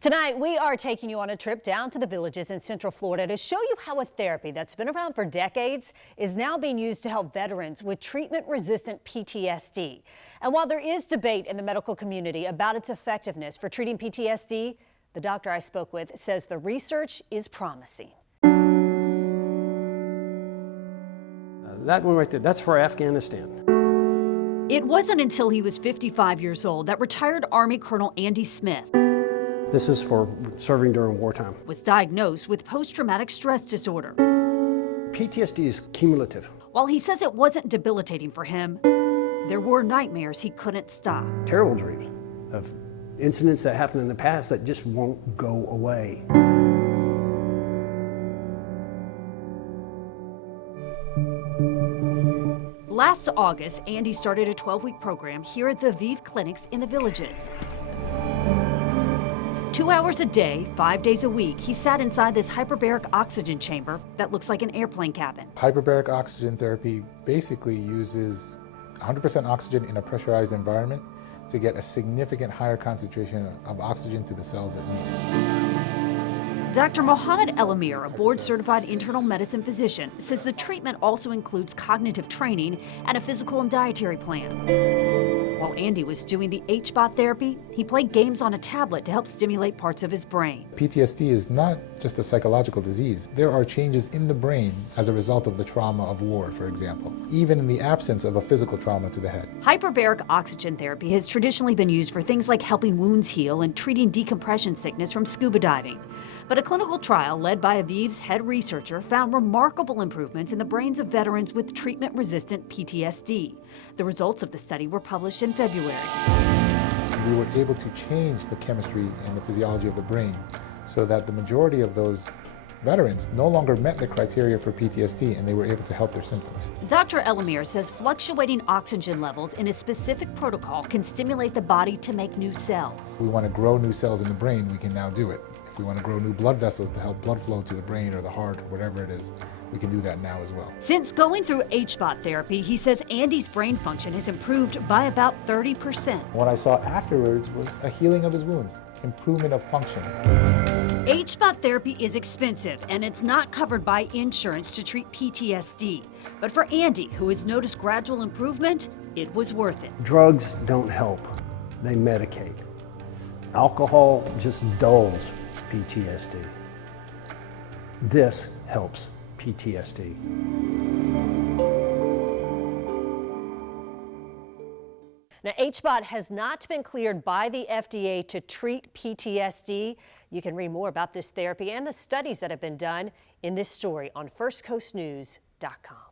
Tonight, we are taking you on a trip down to the Villages in Central Florida to show you how a therapy that's been around for decades is now being used to help veterans with treatment-resistant PTSD. And while there is debate in the medical community about its effectiveness for treating PTSD, the doctor I spoke with says the research is promising. That one right there, that's for Afghanistan. It wasn't until he was 55 years old that retired Army Colonel Andy Smith This is for serving during wartime. was diagnosed with post-traumatic stress disorder. PTSD is cumulative. While he says it wasn't debilitating for him, there were nightmares he couldn't stop. Terrible dreams of incidents that happened in the past that just won't go away. Last August, Andy started a 12-week program here at the Vive clinics in the Villages. 2 hours a day, 5 days a week, he sat inside this hyperbaric oxygen chamber that looks like an airplane cabin. Hyperbaric oxygen therapy basically uses 100% oxygen in a pressurized environment to get a significant higher concentration of oxygen to the cells that need it. Dr. Mohammed El-Amir, a board-certified internal medicine physician, says the treatment also includes cognitive training and a physical and dietary plan. While Andy was doing the HBOT therapy, he played games on a tablet to help stimulate parts of his brain. PTSD is not just a psychological disease. There are changes in the brain as a result of the trauma of war, for example, even in the absence of a physical trauma to the head. Hyperbaric oxygen therapy has traditionally been used for things like helping wounds heal and treating decompression sickness from scuba diving. But a clinical trial led by Avive's head researcher found remarkable improvements in the brains of veterans with treatment-resistant PTSD. The results of the study were published in February. We were able to change the chemistry and the physiology of the brain so that the majority of those veterans no longer met the criteria for PTSD and they were able to help their symptoms. Dr. El-Amir says fluctuating oxygen levels in a specific protocol can stimulate the body to make new cells. If we want to grow new cells in the brain, we can now do it. If we want to grow new blood vessels to help blood flow to the brain or the heart or whatever it is, we can do that now as well. Since going through HBOT therapy, he says Andy's brain function has improved by about 30%. What I saw afterwards was a healing of his wounds, improvement of function. HBOT therapy is expensive and it's not covered by insurance to treat PTSD. But for Andy, who has noticed gradual improvement, it was worth it. Drugs don't help, they medicate. Alcohol just dulls PTSD. This helps PTSD. Now, HBOT has not been cleared by the FDA to treat PTSD. You can read more about this therapy and the studies that have been done in this story on firstcoastnews.com.